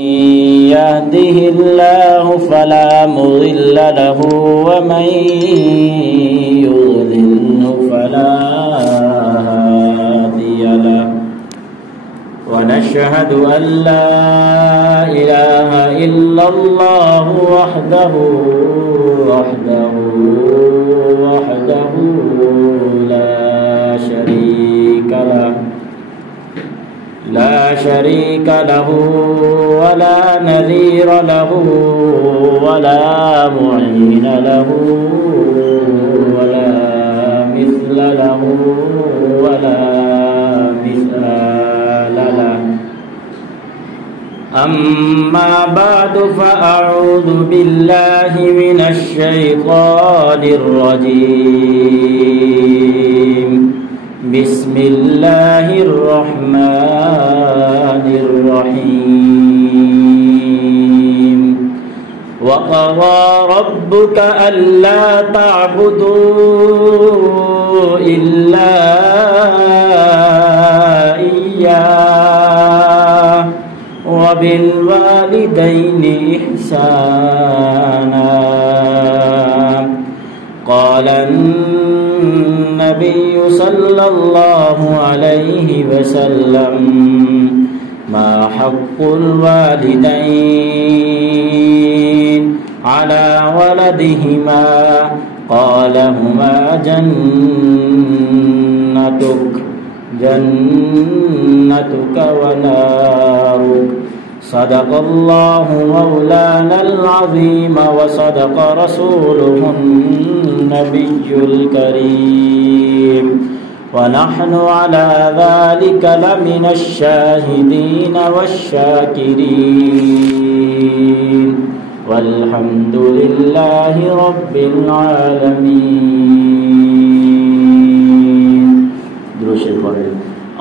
يهده الله فلا مضل له ومن يضلل فلا هادي له ونشهد أن لا إله إلا الله وحده لا شريك له ولا نذير له ولا معين له ولا مثل له ولا مثال له. أما بعد فأعوذ بالله من الشيطان الرجيم. بسم الله الرحمن الرحيم. وقضى ربك ألا تعبدوا إلا إياه وبالوالدين إحسانا. قال النبي صلى الله عليه وسلم: ما حق الوالدين على ولدهما؟ قال: هما جنتك ونارك. صدق الله مولانا العظيم وصدق رسوله النبي الكريم ونحن على ذلك لمن الشاهدين والشاكرين والحمد لله رب العالمين. درود شریف پڑھیں.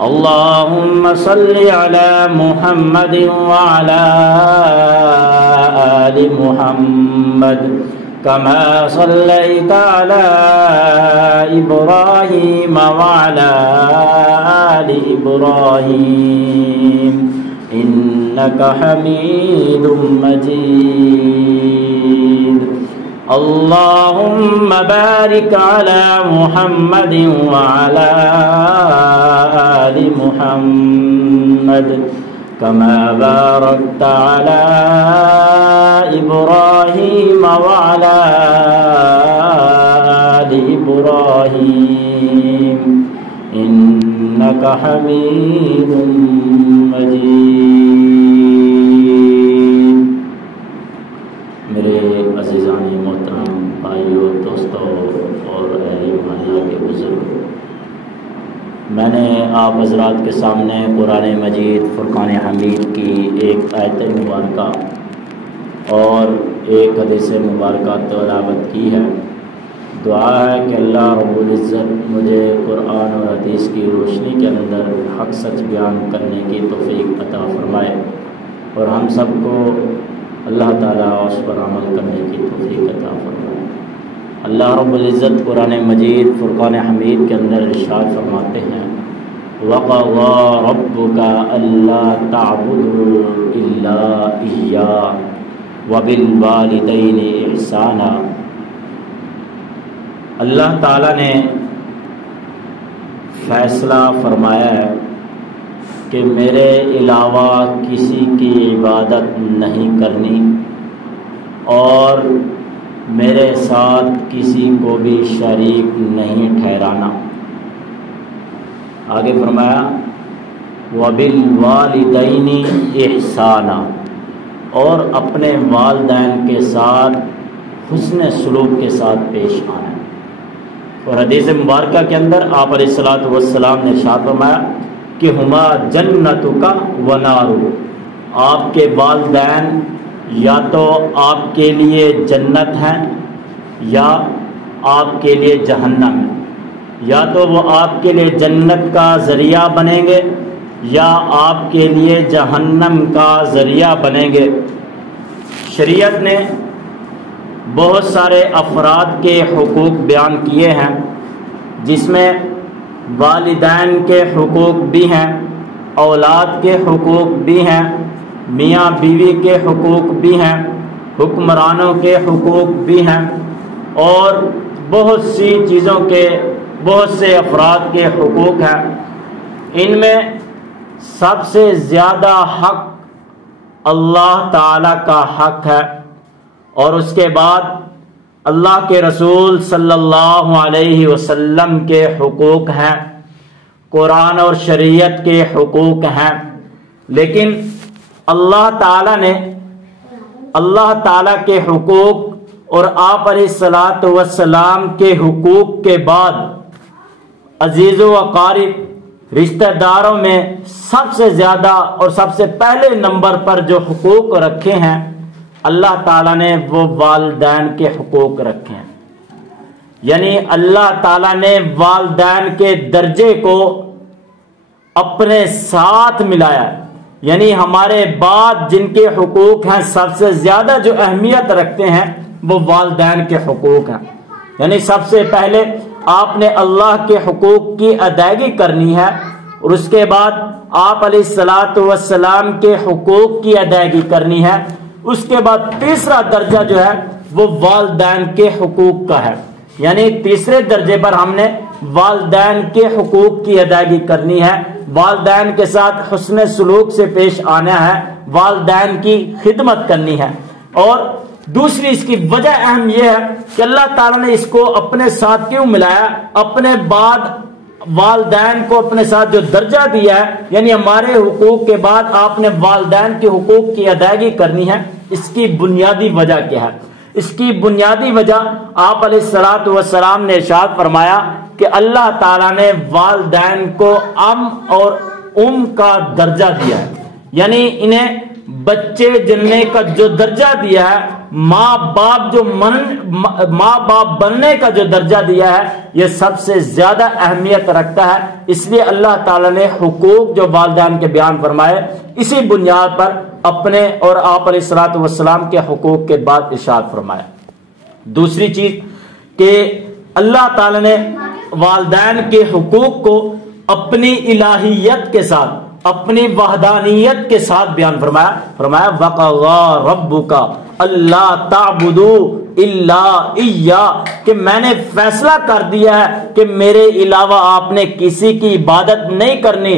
اللهم صل على محمد وعلى آل محمد كما صليت على إبراهيم وعلى آل إبراهيم إنك حميد مجيد. اللهم بارك على محمد وعلى آل محمد كما باركت على إبراهيم وعلى آل إبراهيم إنك حميد مجيد. میرے عزیزان محترم بھائیوں، دوستوں اور اہل محلہ کے بزرگ، میں نے آپ حضرات کے سامنے قرآن مجید فرقان حمید کی ایک آیت مبارکہ اور ایک حدیث مبارکہ تلاوت کی ہے. دعا ہے کہ اللہ رب العزت مجھے قرآن اور حدیث کی روشنی کے اندر حق سچ بیان کرنے کی توفیق عطا فرمائے اور ہم سب کو اللہ تعالیٰ اس پر عمل کرنے کی توفیق عطا فرمائے. اللہ رب العزت قرآن مجید فرقان حمید کے اندر ارشاد فرماتے ہیں: وَقَضَى رَبُّكَ أَلَّا تَعْبُدُوا إِلَّا إِيَّاهُ وَبِالْوَالِدَيْنِ إِحْسَانًا. اللہ تعالیٰ نے فیصلہ فرمایا ہے کہ میرے علاوہ کسی کی عبادت نہیں کرنی اور میرے ساتھ کسی کو بھی شریک نہیں ٹھہرانا. آگے فرمایا وَبِالْوَالِدَيْنِ إِحْسَانًا، اور اپنے والدین کے ساتھ حسن سلوک کے ساتھ پیش آنا. اور حدیث مبارکہ کے اندر آپ علیہ الصلوۃ والسلام نے ارشاد فرمایا کہ ہما جنتک ونارک، آپ کے والدین یا تو آپ کے لیے جنت ہیں یا آپ کے لیے جہنم ہے. یا تو وہ آپ کے لیے جنت کا ذریعہ بنیں گے یا آپ کے لیے جہنم کا ذریعہ بنیں گے. شریعت نے بہت سارے افراد کے حقوق بیان کیے ہیں، جس میں والدین کے حقوق بھی ہیں، اولاد کے حقوق بھی ہیں، میاں بیوی کے حقوق بھی ہیں، حکمرانوں کے حقوق بھی ہیں، اور بہت سی چیزوں کے، بہت سے افراد کے حقوق ہیں۔ ان میں سب سے زیادہ حق اللہ تعالی کا حق ہے، اور اس کے بعد اللہ کے رسول صلی اللہ علیہ وسلم کے حقوق ہیں، قرآن اور شریعت کے حقوق ہیں۔ لیکن اللہ تعالیٰ کے حقوق اور آپ علیہ الصلاۃ والسلام کے حقوق کے بعد عزیز و اقارب رشتہ داروں میں سب سے زیادہ اور سب سے پہلے نمبر پر جو حقوق رکھے ہیں اللہ تعالیٰ نے وہ والدین کے حقوق رکھے ہیں۔ یعنی اللہ تعالیٰ نے والدین کے درجے کو اپنے ساتھ ملایا، یعنی ہمارے بعد جن کے حقوق ہیں سب سے زیادہ جو اہمیت رکھتے ہیں وہ والدین کے حقوق ہیں۔ یعنی سب سے پہلے آپ نے اللہ کے حقوق کی ادائیگی کرنی ہے، اور اس کے بعد آپ علیہ الصلاۃ والسلام کے حقوق کی ادائیگی کرنی ہے۔ اس کے بعد تیسرا درجہ جو ہے وہ والدین کے حقوق کا ہے، یعنی تیسرے درجے پر ہم نے والدین کے حقوق کی ادائیگی کرنی ہے، والدین کے ساتھ حسن سلوک سے پیش آنا ہے، والدین کی خدمت کرنی ہے۔ اور دوسری اس کی وجہ اہم یہ ہے کہ اللہ تعالیٰ نے اس کو اپنے ساتھ کیوں ملایا، اپنے بعد والدین کو اپنے ساتھ جو درجہ دیا ہے، یعنی ہمارے حقوق کے بعد آپ نے والدین کے حقوق کی ادائیگی کرنی ہے۔ اس کی بنیادی وجہ کیا ہے؟ اس کی بنیادی وجہ آپ علیہ الصلاۃ والسلام نے ارشاد فرمایا کہ اللہ تعالیٰ نے والدین کو اور کا درجہ دیا ہے، یعنی انہیں بچے جننے کا جو درجہ دیا ہے، ماں باپ بننے کا جو درجہ دیا ہے، یہ سب سے زیادہ اہمیت رکھتا ہے۔ اس لیے اللہ تعالیٰ نے حقوق جو والدین کے بیان فرمائے اسی بنیاد پر اپنے اور آپ علیہ الصلوۃ والسلام کے حقوق کے بعد ارشاد فرمایا۔ دوسری چیز کہ اللہ تعالیٰ نے والدین کے حقوق کو اپنی الہیت کے ساتھ، اپنی وحدانیت کے ساتھ بیان فرمایا وَقَضَىٰ رَبُّكَ أَلَّا تَعْبُدُوا إِلَّا إِيَّاهُ، کہ میں نے فیصلہ کر دیا ہے کہ میرے علاوہ آپ نے کسی کی عبادت نہیں کرنی،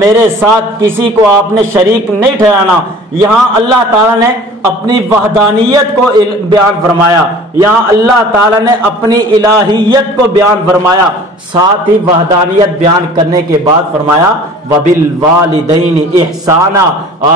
میرے ساتھ کسی کو آپ نے شریک نہیں ٹھہرانا۔ یہاں اللہ تعالیٰ نے اپنی وحدانیت کو بیان فرمایا، یہاں اللہ تعالیٰ نے اپنی الہیت کو بیان فرمایا، ساتھ ہی وحدانیت بیان کرنے کے بعد فرمایا وَبِالْوَالِدَيْنِ إِحْسَانًا،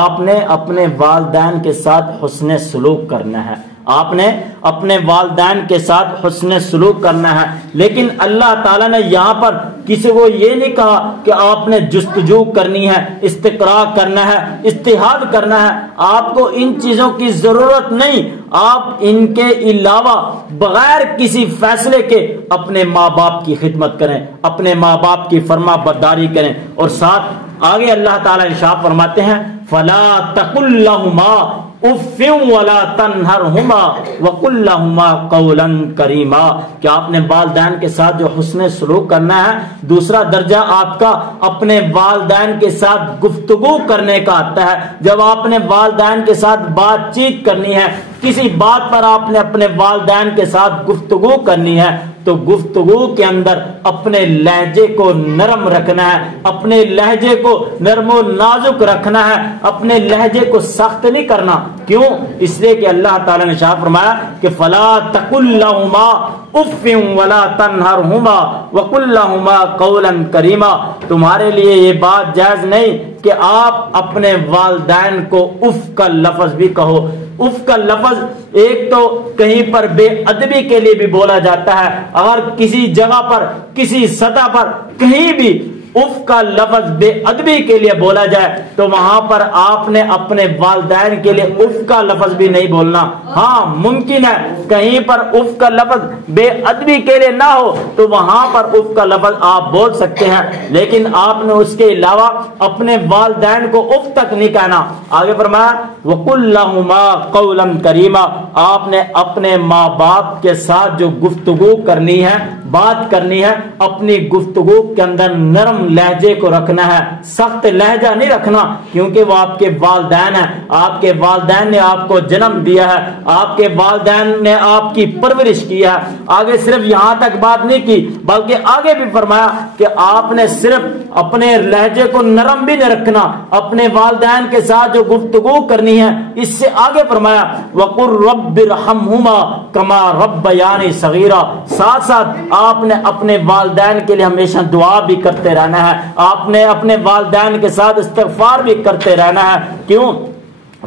آپ نے اپنے والدین کے ساتھ حسن سلوک کرنا ہے، آپ نے اپنے والدین کے ساتھ حسن سلوک کرنا ہے۔ لیکن اللہ تعالیٰ نے یہاں پر کسی کو یہ نہیں کہا کہ آپ نے جستجو کرنی ہے، استقراء کرنا ہے، اجتہاد کرنا ہے، آپ کو ان چیزوں کی ضرورت نہیں، آپ ان کے علاوہ بغیر کسی فیصلے کے اپنے ماں باپ کی خدمت کریں، اپنے ماں باپ کی فرما برداری کریں۔ اور ساتھ آگے اللہ تعالیٰ ارشاد فرماتے ہیں فَلَا تَقُلْ لَهُمَا اُفٍّ وَلَا تَنْهَرْهُمَا وَقُلْ لَهُمَا قَوْلًا كَرِيمًا، کہ آپ نے والدین کے ساتھ جو حسن سلوک کرنا ہے، دوسرا درجہ آپ کا اپنے والدین کے ساتھ گفتگو کرنے کا آتا ہے۔ جب آپ نے والدین کے ساتھ بات چیت کرنی ہے، کسی بات پر آپ نے اپنے والدین کے ساتھ گفتگو کرنی ہے، تو گفتگو کے اندر اپنے لہجے کو نرم رکھنا ہے، اپنے لہجے کو نرم و نازک رکھنا ہے، اپنے لہجے کو سخت نہیں کرنا۔ کیوں؟ اس لیے کہ اللہ تعالیٰ نے ارشاد فرمایا کہ فَلَا تَقُلْ لَهُمَا اُفٍّ وَلَا تَنْهَرْهُمَا وَقُلْ لَهُمَا قَوْلًا كَرِيمًا، تمہارے لیے یہ بات جائز نہیں کہ آپ اپنے والدین کو اف کا لفظ بھی کہو۔ اف کا لفظ ایک تو کہیں پر بے ادبی کے لیے بھی بولا جاتا ہے، اگر کسی جگہ پر کسی سطح پر کہیں بھی اف کا لفظ بے ادبی کے لیے بولا جائے تو وہاں پر آپ نے اپنے والدین کے لیے اف کا لفظ بھی نہیں بولنا۔ ہاں ممکن ہے کہیں پر اف کا لفظ بے ادبی کے لیے نہ ہو تو وہاں پر اف کا لفظ آپ بول سکتے ہیں، لیکن آپ نے اس کے علاوہ اپنے والدین کو اف تک نہیں کہنا۔ آگے فرمایا وَقُلْ لَهُمَا قَوْلًا كَرِيمًا، آپ نے اپنے ماں باپ کے ساتھ جو گفتگو کرنی ہے بات کرنی ہے اپنی گفتگو کے اندر نرم لہجے کو رکھنا ہے، سخت لہجہ نہیں رکھنا، کیونکہ وہ آپ کے والدین ہیں، آپ کے والدین نے آپ کو جنم دیا ہے، آپ کے والدین نے آپ کی پرورش کیا ہے۔ آگے صرف یہاں تک بات نہیں کی بلکہ آگے بھی فرمایا کہ آپ نے صرف اپنے لہجے کو نرم بھی نہیں رکھنا، اپنے والدین کے ساتھ جو گفتگو کرنی ہے اس سے آگے فرمایا وَقُلْ رَبِّ ارْحَمْهُمَا كَمَا رَبَّيَانِي صَغِيرًا، ساتھ ساتھ آپ نے اپنے والدین کے لیے ہمیشہ دعا بھی کرتے رہنا ہے، آپ نے اپنے والدین کے ساتھ استغفار بھی کرتے رہنا ہے۔ کیوں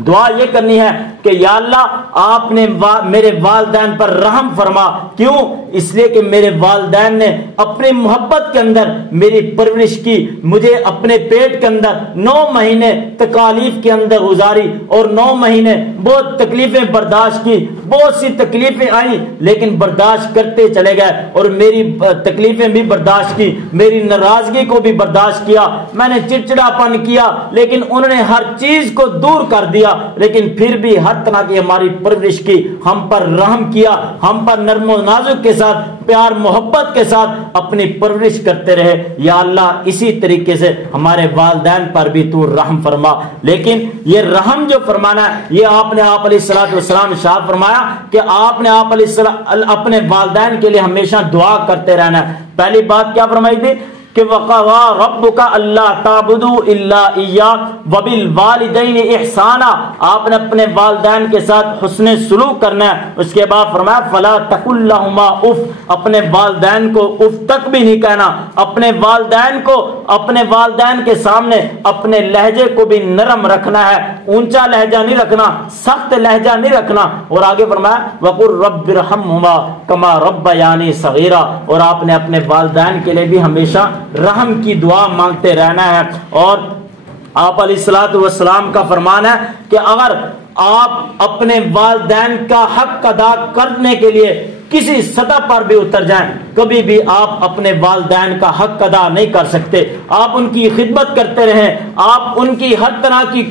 دعا یہ کرنی ہے کہ یا اللہ آپ نے میرے والدین پر رحم فرما، کیوں؟ اس لیے کہ میرے والدین نے اپنی محبت کے اندر میری پرورش کی، مجھے اپنے پیٹ کے اندر 9 مہینے تکالیف کے اندر گزاری اور 9 مہینے بہت تکلیفیں برداشت کی، بہت سی تکلیفیں آئیں لیکن برداشت کرتے چلے گئے، اور میری تکلیفیں بھی برداشت کی، میری ناراضگی کو بھی برداشت کیا، میں نے چڑچڑا پن کیا لیکن انہوں نے ہر چیز کو دور کر دیا، لیکن پھر بھی ہر طرح کی ہماری پرورش کی، ہم پر رحم کیا، ہم پر نرم و نازک کے ساتھ پیار محبت کے ساتھ اپنی پرورش کرتے رہے۔ یا اللہ اسی طریقے سے ہمارے والدین پر بھی تو رحم فرما۔ لیکن یہ رحم جو فرمانا ہے یہ آپ نے آپ علیہ الصلوۃ والسلام ارشاد فرمایا کہ آپ نے آپ علیہ السلام اپنے والدین کے لیے ہمیشہ دعا کرتے رہنا ہے۔ پہلی بات کیا فرمائی تھی کہ وَقَضَى رَبُّكَ أَلَّا تَعْبُدُوا إِلَّا إِيَّاهُ وَبِالْوَالِدَيْنِ إِحْسَانًا، آپ نے اپنے والدین کے ساتھ حسن سلوک کرنا ہے۔ اس کے بعد فرمایا فَلَا تَقُل لَّهُمَا اُف، اپنے والدین کو اف تک بھی نہیں کہنا، اپنے والدین کو اپنے والدین کے سامنے اپنے لہجے کو بھی نرم رکھنا ہے، اونچا لہجہ نہیں رکھنا، سخت لہجہ نہیں رکھنا۔ اور آگے فرمایا وَقُلْ رَبِّ ارْحَمْهُمَا كَمَا رَبَّيَانِي صَغِيرًا، اور آپ نے اپنے والدین کے لیے بھی ہمیشہ رحم کی دعا مانگتے رہنا ہے۔ اور آپ علیہ الصلوۃ والسلام کا فرمان ہے کہ اگر آپ اپنے والدین کا حق ادا کرنے کے لیے کسی سطح پر بھی اتر جائیں، کبھی بھی آپ اپنے والدین کا حق ادا نہیں کر سکتے، آپ ان کی خدمت کرتے رہیں، آپ ان کی ہر طرح کی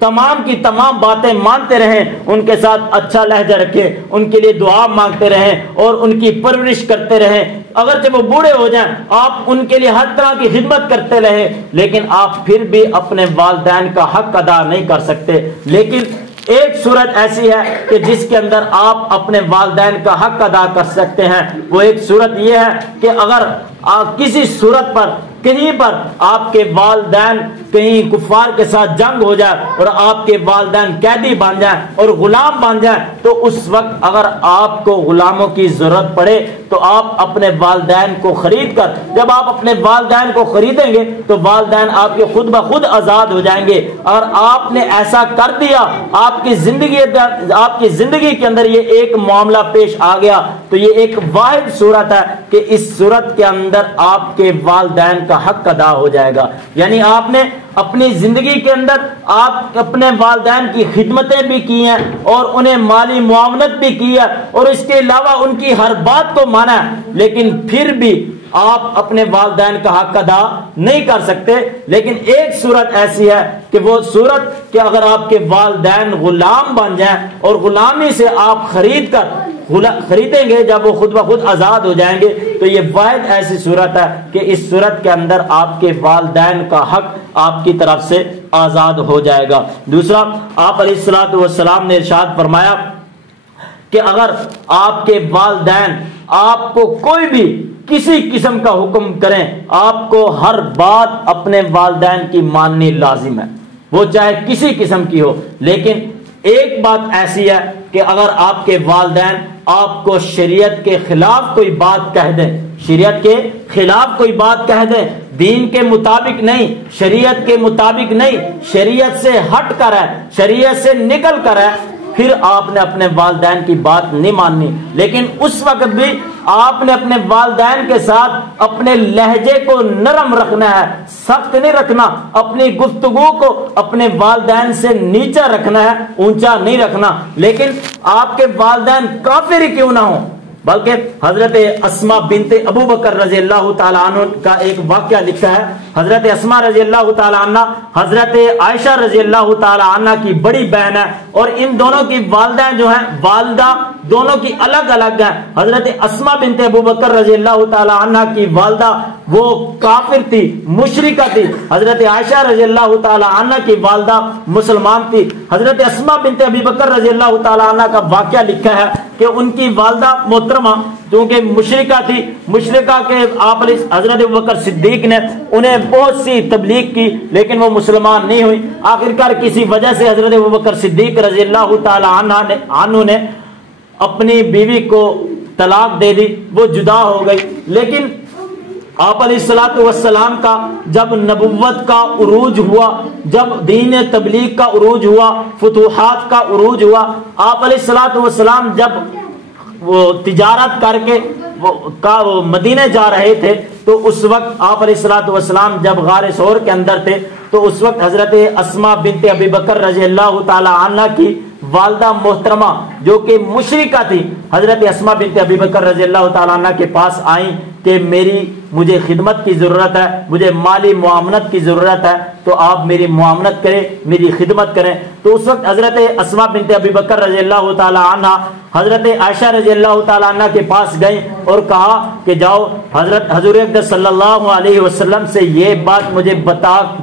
تمام باتیں مانتے رہیں، ان کے ساتھ اچھا لہجہ رکھیں، ان کے لیے دعا مانگتے رہیں اور ان کی پرورش کرتے رہیں۔ اگر جب وہ بوڑھے ہو جائیں آپ ان کے لیے ہر طرح کی خدمت کرتے رہیں، لیکن آپ پھر بھی اپنے والدین کا حق ادا نہیں کر سکتے۔ لیکن ایک صورت ایسی ہے کہ جس کے اندر آپ اپنے والدین کا حق ادا کر سکتے ہیں، وہ ایک صورت یہ ہے کہ اگر کسی صورت پر کہیں پر آپ کے والدین کہیں کفار کے ساتھ جنگ ہو جائے اور آپ کے والدین قیدی بن جائیں اور غلام بن جائیں، تو اس وقت اگر آپ کو غلاموں کی ضرورت پڑے تو آپ اپنے والدین کو خرید کر، جب آپ اپنے والدین کو خریدیں گے تو والدین آپ کے خود بخود آزاد ہو جائیں گے۔ اور آپ نے ایسا کر دیا، آپ کی زندگی کے اندر یہ ایک معاملہ پیش آ گیا، تو یہ ایک واحد صورت ہے کہ اس صورت کے اندر آپ کے والدین کا حق ادا ہو جائے گا۔ یعنی آپ نے اپنی زندگی کے اندر آپ اپنے والدین کی خدمتیں بھی کی ہیں اور انہیں مالی معاونت بھی کی ہے اور اس کے علاوہ ان کی ہر بات کو مانا ہے، لیکن پھر بھی آپ اپنے والدین کا حق ادا نہیں کر سکتے۔ لیکن ایک صورت ایسی ہے کہ وہ صورت کہ اگر آپ کے والدین غلام بن جائیں اور غلامی سے آپ خریدیں گے، جب وہ خود بخود آزاد ہو جائیں گے، تو یہ واحد ایسی صورت ہے کہ اس صورت کے اندر آپ کے والدین کا حق آپ کی طرف سے آزاد ہو جائے گا۔ دوسرا، آپ علیہ الصلوۃ والسلام نے ارشاد فرمایا کہ اگر آپ کے والدین آپ کو کوئی بھی کسی قسم کا حکم کریں، آپ کو ہر بات اپنے والدین کی ماننی لازم ہے، وہ چاہے کسی قسم کی ہو۔ لیکن ایک بات ایسی ہے کہ اگر آپ کے والدین آپ کو شریعت کے خلاف کوئی بات کہہ دیں، شریعت کے خلاف کوئی بات کہہ دیں، دین کے مطابق نہیں، شریعت کے مطابق نہیں، شریعت سے ہٹ کر ہے، شریعت سے نکل کر ہے، پھر آپ نے اپنے والدین کی بات نہیں ماننی۔ لیکن اس وقت بھی آپ نے اپنے والدین کے ساتھ اپنے لہجے کو نرم رکھنا ہے، سخت نہیں رکھنا، اپنی گفتگو کو اپنے والدین سے نیچا رکھنا ہے، اونچا نہیں رکھنا۔ لیکن آپ کے والدین کافر ہی کیوں نہ ہوں، بلکہ حضرت اسماء بنت ابو بکر رضی اللہ تعالیٰ عنہ کا ایک واقعہ لکھا ہے۔ حضرت اسماء رضی اللہ تعالیٰ عنہ حضرت عائشہ رضی اللہ تعالیٰ عنہ کی بڑی بہن ہے، اور ان دونوں کی والدہ جو ہیں، والدہ دونوں کی الگ الگ ہیں۔ حضرت اسما بنت ابو بکر رضی اللہ تعالی عنہ کی والدہ وہ کافر تھی، مشرکہ تھی۔ حضرت عائشہ رضی اللہ تعالی عنہ کی والدہ مسلمان تھی۔ حضرت اسما بنت ابی بکر رضی اللہ تعالی عنہ کا واقعہ لکھا ہے کہ ان کی والدہ محترمہ چونکہ مشرکہ تھی، مشرکہ کے آپ حضرت ابوبکر صدیق نے انہیں بہت سی تبلیغ کی لیکن وہ مسلمان نہیں ہوئی۔ آخرکار کسی وجہ سے حضرت ابوبکر صدیق رضی اللہ تعالی عنہ نے اپنی بیوی کو طلاق دے دی، وہ جدا ہو گئی۔ لیکن آپ علیہ الصلوۃ والسلام کا جب نبوت کا عروج ہوا، جب دین تبلیغ کا عروج ہوا، فتوحات کا عروج ہوا، آپ علیہ الصلوۃ والسلام جب وہ تجارت کر کے وہ مدینے جا رہے تھے تو اس وقت آپ علیہ الصلوۃ والسلام جب غار ثور کے اندر تھے تو اس وقت حضرت اسما بنت ابی بکر رضی اللہ تعالی عنہ کی والدہ محترمہ جو کہ مشرکہ تھی، حضرت اسما بنت ابی بکر رضی اللہ تعالی عنہ کے پاس آئیں کہ مجھے خدمت کی ضرورت ہے، مجھے مالی معاونت کی ضرورت ہے، تو آپ میری معاونت کریں، میری خدمت کریں۔ تو اس وقت حضرت اسما بنت ابی بکر رضی اللہ تعالی عنہ حضرت عائشہ رضی اللہ تعالی عنہ کے پاس گئیں اور کہا کہ جاؤ حضرت حضور اقدس صلی اللہ علیہ وسلم سے یہ بات مجھے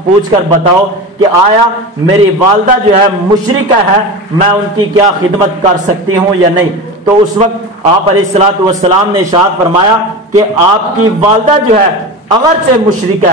پوچھ کر بتاؤ کہ آیا میری والدہ جو ہے مشرکہ ہے، میں ان کی کیا خدمت کر سکتی ہوں یا نہیں؟ تو اس وقت آپ علیہ الصلوۃ والسلام نے ارشاد فرمایا کہ آپ کی والدہ جو ہے اگرچہ مشرکہ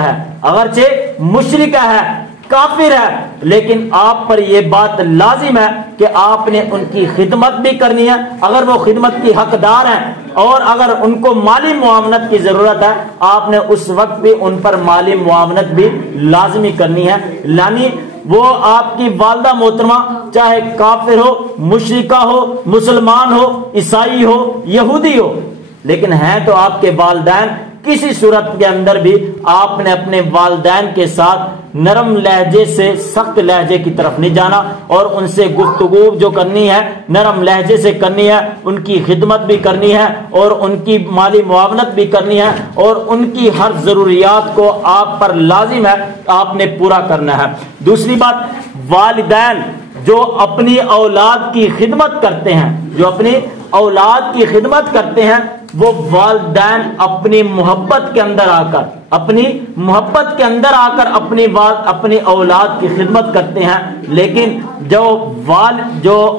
ہے، کافر ہے، لیکن آپ پر یہ بات لازم ہے کہ آپ نے ان کی خدمت بھی کرنی ہے اگر وہ خدمت کی حقدار ہیں، اور اگر ان کو مالی معاونت کی ضرورت ہے آپ نے اس وقت بھی ان پر مالی معاونت بھی لازمی کرنی ہے۔ یعنی وہ آپ کی والدہ محترمہ چاہے کافر ہو، مشرکہ ہو، مسلمان ہو، عیسائی ہو، یہودی ہو، لیکن ہیں تو آپ کے والدین، کسی صورت کے اندر بھی آپ نے اپنے والدین کے ساتھ نرم لہجے سے سخت لہجے کی طرف نہیں جانا، اور ان سے گفتگو جو کرنی ہے نرم لہجے سے کرنی ہے، ان کی خدمت بھی کرنی ہے اور ان کی مالی معاونت بھی کرنی ہے، اور ان کی ہر ضروریات کو آپ پر لازم ہے آپ نے پورا کرنا ہے۔ دوسری بات، والدین جو اپنی اولاد کی خدمت کرتے ہیں، وہ والدین اپنی محبت کے اندر آ کر اپنی اولاد کی خدمت کرتے ہیں، لیکن جو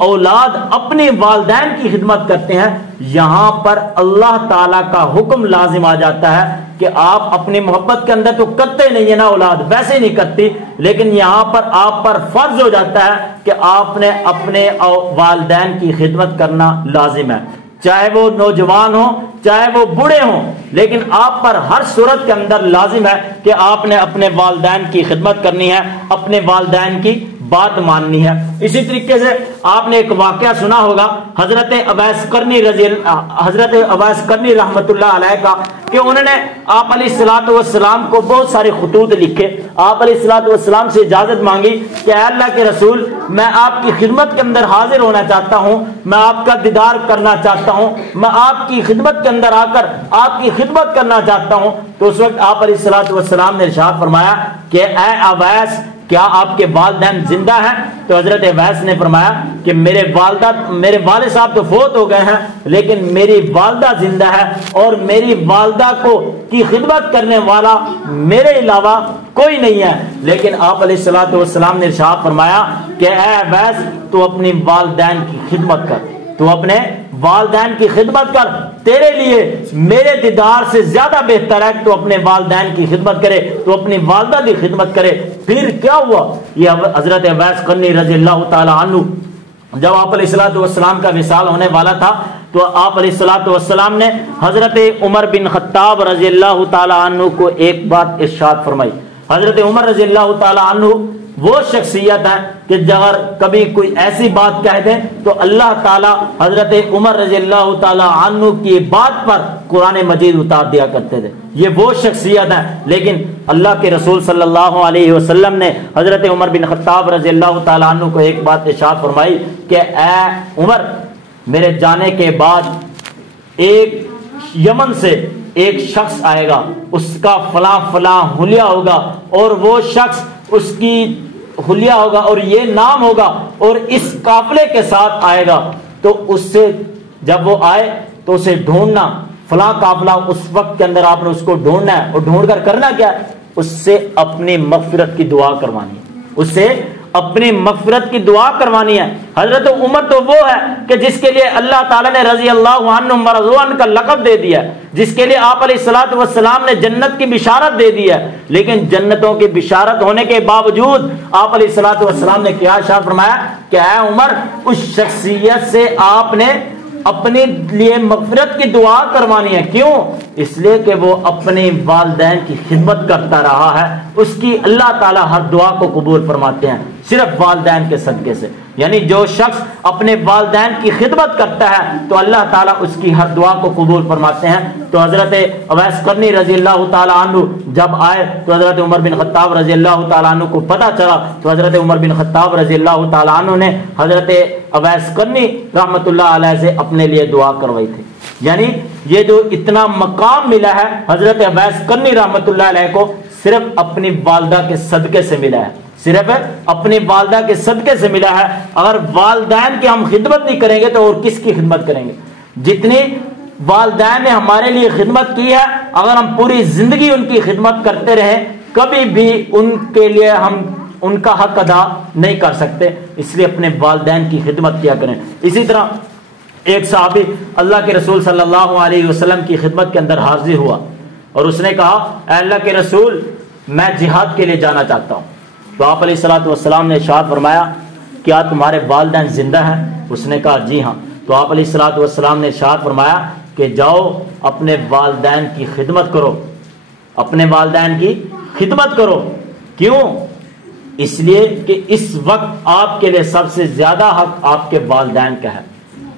اولاد اپنی والدین کی خدمت کرتے ہیں، یہاں پر اللہ تعالی کا حکم لازم آ جاتا ہے کہ آپ اپنی محبت کے اندر تو کرتے نہیں ہے نا، اولاد ویسے نہیں کرتی، لیکن یہاں پر آپ پر فرض ہو جاتا ہے کہ آپ نے اپنے والدین کی خدمت کرنا لازم ہے، چاہے وہ نوجوان ہوں چاہے وہ بوڑھے ہوں، لیکن آپ پر ہر صورت کے اندر لازم ہے کہ آپ نے اپنے والدین کی خدمت کرنی ہے، اپنے والدین کی بات ماننی ہے۔ اسی طریقے سے آپ نے ایک واقعہ سنا ہوگا حضرت اویس قرنی رحمت اللہ علیہ کا، کہ انہوں نے آپ علیہ الصلوۃ والسلام کو بہت سارے خطوط لکھے، آپ علیہ الصلوۃ والسلام سے اجازت مانگی کہ اے اللہ کے رسول، میں آپ کی خدمت کے اندر حاضر ہونا چاہتا ہوں، میں آپ کا دیدار کرنا چاہتا ہوں، میں آپ کی خدمت کے اندر آ کر آپ کی خدمت کرنا چاہتا ہوں۔ تو اس وقت آپ علیہ الصلوۃ والسلام نے ارشاد فرمایا کہ اے اویس، کیا آپ کے والدین زندہ ہیں؟ تو حضرت اویس نے فرمایا کہ میرے والد صاحب تو فوت ہو گئے ہیں، لیکن میری والدہ زندہ ہے، اور میری والدہ کی خدمت کرنے والا میرے علاوہ کوئی نہیں ہے۔ لیکن آپ علیہ الصلوۃ والسلام نے ارشاد فرمایا کہ اے اویس، تو اپنی والدین کی خدمت کر، تو اپنے والدین کی خدمت کر، تیرے لیے میرے دیدار سے زیادہ بہتر ہے کہ تو اپنے والدین کی خدمت کرے، تو اپنی والدہ کی خدمت کرے۔ پھر کیا ہوا؟ یہ حضرت اویس قرنی رضی اللہ تعالی عنہ جب آپ علیہ الصلوۃ والسلام کا وصال ہونے والا تھا تو آپ علیہ الصلوۃ والسلام نے حضرت عمر بن خطاب رضی اللہ تعالی عنہ کو ایک بات ارشاد فرمائی۔ حضرت عمر رضی اللہ تعالی عنہ وہ شخصیت ہے کہ اگر کبھی کوئی ایسی بات کہہ دیں تو اللہ تعالیٰ حضرت عمر رضی اللہ تعالی عنہ کی بات پر قرآن مجید اتار دیا کرتے تھے، یہ وہ شخصیت ہے۔ لیکن اللہ کے رسول صلی اللہ علیہ وسلم نے حضرت عمر بن خطاب رضی اللہ تعالی عنہ کو ایک بات ارشاد فرمائی کہ اے عمر، میرے جانے کے بعد ایک یمن سے ایک شخص آئے گا، اس کا فلاں فلاں حلیہ ہوگا، اور وہ شخص اس کی حلیہ ہوگا اور یہ نام ہوگا، اور اس قافلے کے ساتھ آئے گا، تو اس سے جب وہ آئے تو اسے ڈھونڈنا، فلاں قافلہ، اس وقت کے اندر آپ نے اس کو ڈھونڈنا ہے، اور ڈھونڈ کر کرنا کیا ہے؟ اس سے اپنی مغفرت کی دعا کروانی ہے، اس سے اپنی مغفرت کی دعا کروانی ہے۔ حضرت عمر تو وہ ہے کہ جس کے لیے اللہ تعالیٰ نے رضی اللہ عنہم ورضوا عنہ کا لقب دے دیا، جس کے لیے آپ علیہ الصلوۃ والسلام نے جنت کی بشارت دے دی ہے، لیکن جنتوں کی بشارت ہونے کے باوجود آپ علیہ الصلوۃ والسلام نے کیا ارشاد فرمایا کہ اے عمر، اس شخصیت سے آپ نے اپنے لیے مغفرت کی دعا کروانی ہے۔ کیوں؟ اس لیے کہ وہ اپنے والدین کی خدمت کرتا رہا ہے، اس کی اللہ تعالیٰ ہر دعا کو قبول فرماتے ہیں صرف والدین کے صدقے سے۔ یعنی جو شخص اپنے والدین کی خدمت کرتا ہے تو اللہ تعالیٰ اس کی ہر دعا کو قبول فرماتے ہیں۔ تو حضرت اویس قرنی رضی اللہ تعالیٰ عنہ جب آئے تو حضرت عمر بن خطاب رضی اللہ تعالیٰ عنہ کو پتہ چلا، تو حضرت عمر بن خطاب رضی اللہ تعالیٰ عنہ نے حضرت اویس قرنی رحمۃ اللہ علیہ سے اپنے لیے دعا کروائی تھی۔ یعنی یہ جو اتنا مقام ملا ہے حضرت اویس قرنی رحمۃ اللہ علیہ کو صرف اپنی والدہ کے صدقے سے ملا ہے، صرف اپنی والدہ کے صدقے سے ملا ہے۔ اگر والدین کی ہم خدمت نہیں کریں گے تو اور کس کی خدمت کریں گے؟ جتنی والدین نے ہمارے لیے خدمت کی ہے، اگر ہم پوری زندگی ان کی خدمت کرتے رہیں کبھی بھی ان کے لیے ہم ان کا حق ادا نہیں کر سکتے، اس لیے اپنے والدین کی خدمت کیا کریں۔ اسی طرح ایک صحابی اللہ کے رسول صلی اللہ علیہ وسلم کی خدمت کے اندر حاضر ہوا اور اس نے کہا اے اللہ کے رسول، میں جہاد کے لیے جانا چاہتا ہوں۔ تو آپ علیہ الصلوۃ والسلام نے ارشاد فرمایا کیا تمہارے والدین زندہ ہیں؟ اس نے کہا جی ہاں۔ تو آپ علیہ الصلوۃ والسلام نے ارشاد فرمایا کہ جاؤ اپنے والدین کی خدمت کرو، اپنے والدین کی خدمت کرو۔ کیوں؟ اس لیے کہ اس وقت آپ کے لیے سب سے زیادہ حق آپ کے والدین کا ہے۔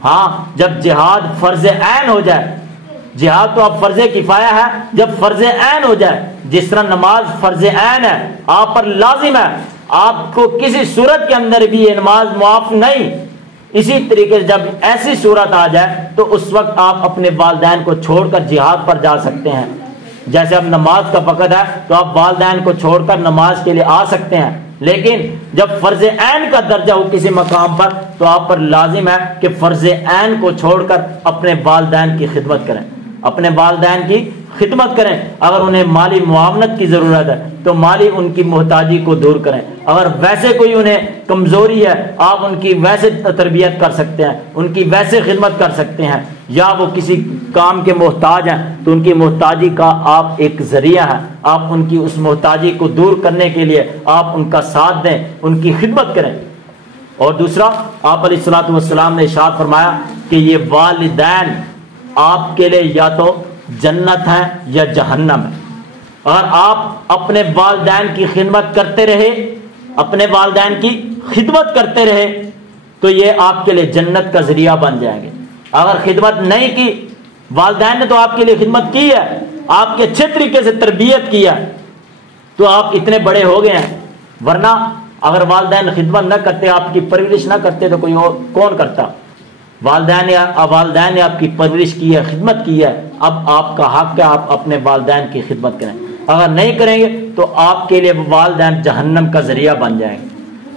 ہاں، جب جہاد فرض عین ہو جائے، جہاد تو اب فرض کفایہ ہے، جب فرض عین ہو جائے، جس طرح نماز فرض عین ہے، آپ پر لازم ہے، آپ کو کسی صورت کے اندر بھی یہ نماز معاف نہیں، اسی طریقے سے جب ایسی صورت آ جائے تو اس وقت آپ اپنے والدین کو چھوڑ کر جہاد پر جا سکتے ہیں۔ جیسے اب نماز کا وقت ہے تو آپ والدین کو چھوڑ کر نماز کے لیے آ سکتے ہیں، لیکن جب فرض عین کا درجہ ہو کسی مقام پر تو آپ پر لازم ہے کہ فرض عین کو چھوڑ کر اپنے والدین کی خدمت کریں، اپنے والدین کی خدمت کریں۔ اگر انہیں مالی معاونت کی ضرورت ہے تو مالی ان کی محتاجی کو دور کریں، اگر ویسے کوئی انہیں کمزوری ہے آپ ان کی ویسے تربیت کر سکتے ہیں، ان کی ویسے خدمت کر سکتے ہیں، یا وہ کسی کام کے محتاج ہیں تو ان کی محتاجی کا آپ ایک ذریعہ ہیں، آپ ان کی اس محتاجی کو دور کرنے کے لیے آپ ان کا ساتھ دیں، ان کی خدمت کریں۔ اور دوسرا، آپ علیہ الصلوۃ والسلام نے ارشاد فرمایا کہ یہ والدین آپ کے لیے یا تو جنت ہے یا جہنم ہے۔ اگر آپ اپنے والدین کی خدمت کرتے رہے، اپنے والدین کی خدمت کرتے رہے تو یہ آپ کے لیے جنت کا ذریعہ بن جائیں گے۔ اگر خدمت نہیں کی، والدین نے تو آپ کے لیے خدمت کی ہے، آپ کے اچھے طریقے سے تربیت کی ہے تو آپ اتنے بڑے ہو گئے ہیں، ورنہ اگر والدین خدمت نہ کرتے، آپ کی پرورش نہ کرتے تو کوئی اور کون کرتا؟ والدین نے آپ کی پرورش کی ہے، خدمت کی ہے، اب آپ کا حق ہے آپ اپنے والدین کی خدمت کریں۔ اگر نہیں کریں گے تو آپ کے لیے والدین جہنم کا ذریعہ بن جائیں گے۔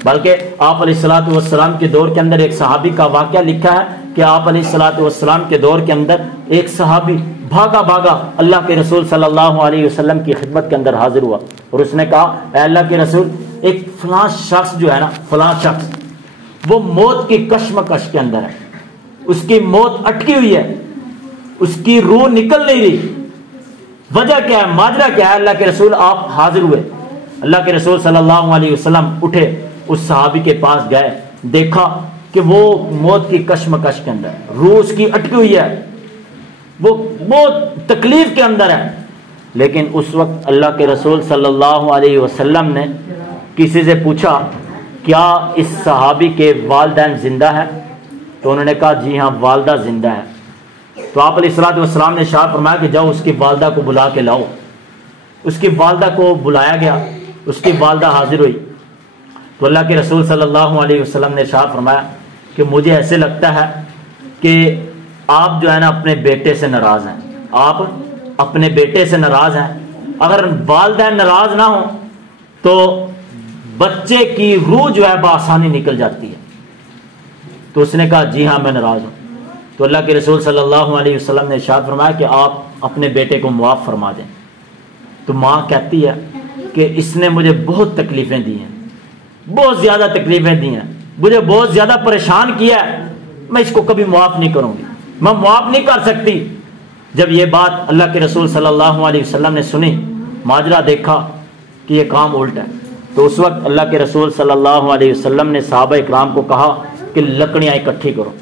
بلکہ آپ علیہ الصلوۃ والسلام کے دور کے اندر ایک صحابی کا واقعہ لکھا ہے کہ آپ علیہ الصلوۃ والسلام کے دور کے اندر ایک صحابی بھاگا بھاگا اللہ کے رسول صلی اللہ علیہ وسلم کی خدمت کے اندر حاضر ہوا اور اس نے کہا اے اللہ کے رسول، ایک فلاں شخص جو ہے نا، فلاں شخص وہ موت کی کشمکش کے اندر ہے، اس کی موت اٹکی ہوئی ہے، اس کی روح نکل نہیں رہی، وجہ کیا ہے، ماجرا کیا ہے؟ اللہ کے رسول آپ حاضر ہوئے، اللہ کے رسول صلی اللہ علیہ وسلم اٹھے، اس صحابی کے پاس گئے، دیکھا کہ وہ موت کی کشمکش کے اندر، روح اس کی اٹکی ہوئی ہے، وہ بہت تکلیف کے اندر ہے، لیکن اس وقت اللہ کے رسول صلی اللہ علیہ وسلم نے کسی سے پوچھا کیا اس صحابی کے والدین زندہ ہیں؟ تو انہوں نے کہا جی ہاں والدہ زندہ ہے۔ تو آپ علیہ الصلوۃ والسلام نے ارشاد فرمایا کہ جاؤ اس کی والدہ کو بلا کے لاؤ۔ اس کی والدہ کو بلایا گیا، اس کی والدہ حاضر ہوئی تو اللہ کے رسول صلی اللہ علیہ وسلم نے ارشاد فرمایا کہ مجھے ایسے لگتا ہے کہ آپ جو ہے نا اپنے بیٹے سے ناراض ہیں، آپ اپنے بیٹے سے ناراض ہیں۔ اگر والدین ناراض نہ ہوں تو بچے کی روح جو ہے بآسانی نکل جاتی ہے۔ تو اس نے کہا جی ہاں میں ناراض ہوں۔ تو اللہ کے رسول صلی اللہ علیہ وسلم نے ارشاد فرمایا کہ آپ اپنے بیٹے کو معاف فرما دیں. تو ماں کہتی ہے کہ اس نے مجھے بہت تکلیفیں دی ہیں، بہت زیادہ تکلیفیں دی ہیں، مجھے بہت زیادہ پریشان کیا ہے، میں اس کو کبھی معاف نہیں کروں گی، میں معاف نہیں کر سکتی. جب یہ بات اللہ کے رسول صلی اللہ علیہ وسلم نے سنی، ماجرا دیکھا کہ یہ کام الٹ ہے، تو اس وقت اللہ کے رسول صلی اللہ علیہ وسلم نے صحابہ اکرام کو کہا کہ لکڑیاں اکٹھی کرو.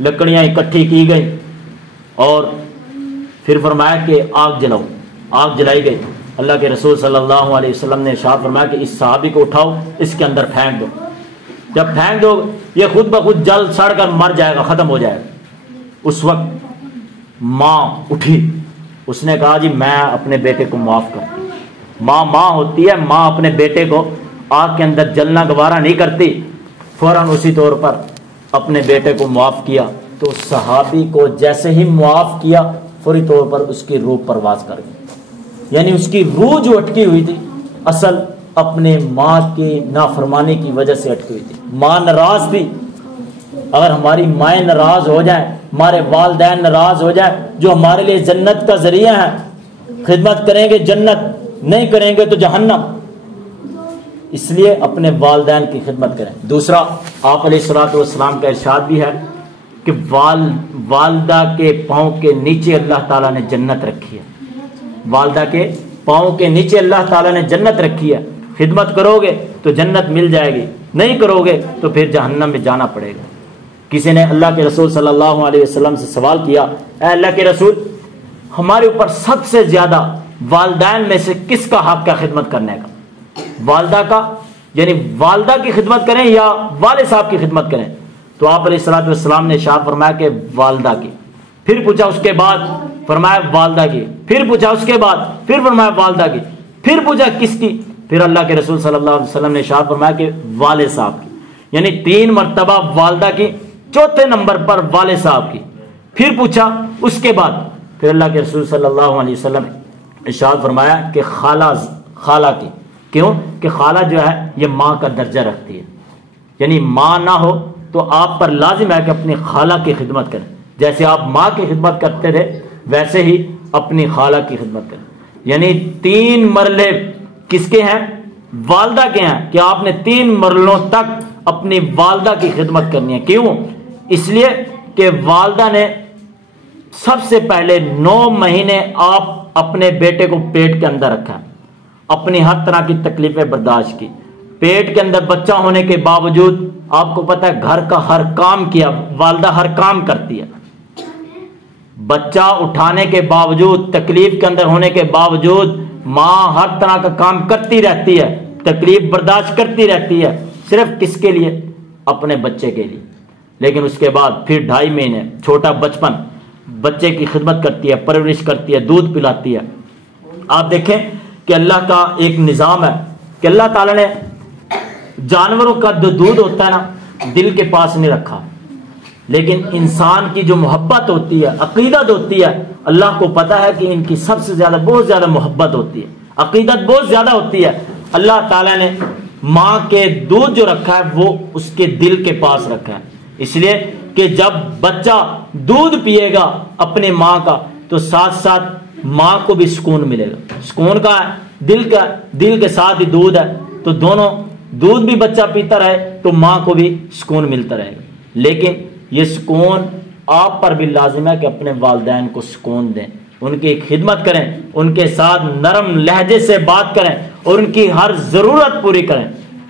لکڑیاں اکٹھی کی گئی اور پھر فرمایا کہ آگ جلاؤ. آگ جلائی گئی. اللہ کے رسول صلی اللہ علیہ وسلم نے ارشاد فرمایا کہ اس صحابی کو اٹھاؤ، اس کے اندر پھینک دو. جب پھینک دو یہ خود بخود جل سڑ کر مر جائے گا، ختم ہو جائے گا. اس وقت ماں اٹھی، اس نے کہا جی میں اپنے بیٹے کو معاف کرتی. ماں ہوتی ہے، ماں اپنے بیٹے کو آگ کے اندر جلنا گوارا نہیں کرتی. فوراً اسی طور پر اپنے بیٹے کو معاف کیا. تو صحابی کو جیسے ہی معاف کیا فوری طور پر اس کی روح پرواز کر گئی. یعنی اس کی روح جو اٹکی ہوئی تھی اصل اپنے ماں کی نافرمانی کی وجہ سے اٹکی ہوئی تھی. ماں ناراض تھی. اگر ہماری مائیں ناراض ہو جائیں، ہمارے والدین ناراض ہو جائیں جو ہمارے لیے جنت کا ذریعہ ہے، خدمت کریں گے جنت، نہیں کریں گے تو جہنم. اس لیے اپنے والدین کی خدمت کریں. دوسرا آپ علیہ الصلوۃ والسلام کا ارشاد بھی ہے کہ والدہ کے پاؤں کے نیچے اللہ تعالیٰ نے جنت رکھی ہے. والدہ کے پاؤں کے نیچے اللہ تعالیٰ نے جنت رکھی ہے. خدمت کرو گے تو جنت مل جائے گی، نہیں کرو گے تو پھر جہنم میں جانا پڑے گا. کسی نے اللہ کے رسول صلی اللہ علیہ وسلم سے سوال کیا، اے اللہ کے رسول، ہمارے اوپر سب سے زیادہ والدین میں سے کس کا حق ہے خدمت کرنے کا؟ والدہ کا، یعنی والدہ کی خدمت کریں یا والد صاحب کی خدمت کریں؟ تو آپ علیہ الصلوۃ والسلام نے ارشاد فرمایا کہ والدہ کی. پھر پوچھا اس کے بعد، فرمایا والدہ کی. پھر پوچھا اس کے بعد، پھر فرمایا والدہ کی. پھر پوچھا کس کی؟ پھر اللہ کے رسول صلی اللہ علیہ وسلم نے ارشاد فرمایا کہ والد صاحب کی. یعنی 3 مرتبہ والدہ کی، چوتھے نمبر پر والد صاحب کی. پھر پوچھا اس کے بعد، پھر اللہ کے رسول صلی اللہ علیہ وسلم نے ارشاد فرمایا کہ خالہ کی. کیوں کہ خالہ جو ہے یہ ماں کا درجہ رکھتی ہے. یعنی ماں نہ ہو تو آپ پر لازم ہے کہ اپنی خالہ کی خدمت کریں. جیسے آپ ماں کی خدمت کرتے تھے ویسے ہی اپنی خالہ کی خدمت کریں. یعنی 3 مرحلے کس کے ہیں؟ والدہ کے ہیں کہ آپ نے 3 مرحلوں تک اپنی والدہ کی خدمت کرنی ہے. کیوں؟ اس لیے کہ والدہ نے سب سے پہلے 9 مہینے آپ اپنے بیٹے کو پیٹ کے اندر رکھا، اپنی ہر طرح کی تکلیفیں برداشت کی. پیٹ کے اندر بچہ ہونے کے باوجود آپ کو پتہ ہے گھر کا ہر کام کیا، والدہ ہر کام کرتی ہے. بچہ اٹھانے کے باوجود، تکلیف کے اندر ہونے کے باوجود ماں ہر طرح کا کام کرتی رہتی ہے، تکلیف برداشت کرتی رہتی ہے. صرف کس کے لیے؟ اپنے بچے کے لیے. لیکن اس کے بعد پھر 2.5 مہینے چھوٹا بچپن بچے کی خدمت کرتی ہے، پرورش کرتی ہے، دودھ پلاتی ہے. آپ دیکھیں کہ اللہ کا ایک نظام ہے کہ اللہ تعالیٰ نے جانوروں کا جو دودھ ہوتا ہے نا دل کے پاس نہیں رکھا، لیکن انسان کی جو محبت ہوتی ہے، عقیدت ہوتی ہے، اللہ کو پتا ہے کہ ان کی سب سے زیادہ بہت زیادہ محبت ہوتی ہے، عقیدت بہت زیادہ ہوتی ہے. اللہ تعالیٰ نے ماں کے دودھ جو رکھا ہے وہ اس کے دل کے پاس رکھا ہے. اس لیے کہ جب بچہ دودھ پیے گا اپنی ماں کا تو ساتھ ساتھ ماں کو بھی سکون ملے گا. سکون کا ہے دل کے ساتھ ہی دودھ ہے، تو دونوں دودھ بھی بچہ پیتا رہے تو ماں کو بھی سکون ملتا رہے گا. لیکن یہ سکون آپ پر بھی لازم ہے کہ اپنے والدین کو سکون دیں، ان کی خدمت کریں، ان کے ساتھ نرم لہجے سے بات کریں اور ان کی ہر ضرورت پوری کریں.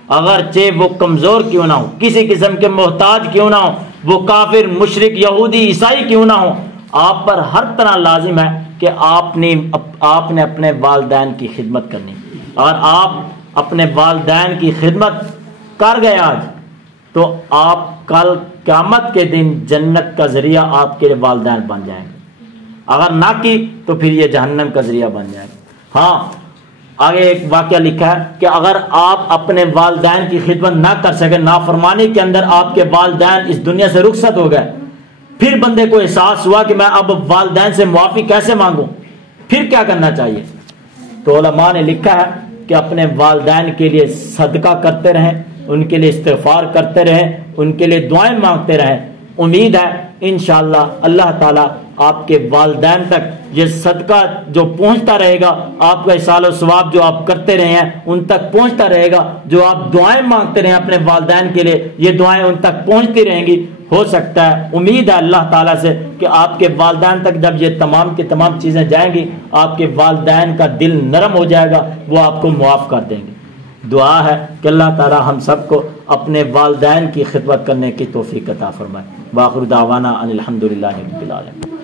اگرچہ وہ کمزور کیوں نہ ہو، کسی قسم کے محتاج کیوں نہ ہو، وہ کافر، مشرک، یہودی، عیسائی کیوں نہ ہو، آپ پر ہر طرح لازم ہے کہ آپ نے اپنے والدین کی خدمت کرنی. اور آپ اپنے والدین کی خدمت کر گئے آج تو آپ کل قیامت کے دن جنت کا ذریعہ آپ کے والدین بن جائیں گے. اگر نہ کی تو پھر یہ جہنم کا ذریعہ بن جائے گا. ہاں آگے ایک واقعہ لکھا ہے کہ اگر آپ اپنے والدین کی خدمت نہ کر سکے، نافرمانی کے اندر آپ کے والدین اس دنیا سے رخصت ہو گئے، پھر بندے کو احساس ہوا کہ میں اب والدین سے معافی کیسے مانگوں، پھر کیا کرنا چاہیے؟ تو علماء نے لکھا ہے کہ اپنے والدین کے لیے صدقہ کرتے رہیں، ان کے لیے استغفار کرتے رہیں، ان کے لیے دعائیں مانگتے رہیں. امید ہے انشاءاللہ اللہ تعالیٰ آپ کے والدین تک یہ صدقہ جو پہنچتا رہے گا، آپ کا احسان و ثواب جو آپ کرتے رہے ہیں ان تک پہنچتا رہے گا، جو آپ دعائیں مانگتے رہے ہیں اپنے والدین کے لیے یہ دعائیں ان تک پہنچتی رہیں گی۔ ہو سکتا ہے، امید ہے اللہ تعالیٰ سے کہ آپ کے والدین تک جب یہ تمام کی تمام چیزیں جائیں گی آپ کے والدین کا دل نرم ہو جائے گا، وہ آپ کو معاف کر دیں گے۔ دعا ہے کہ اللہ تعالیٰ ہم سب کو اپنے والدین کی خدمت کرنے کی توفیق عطا فرمائے۔ وآخر دعوانا ان الحمدللہ رب العالمین۔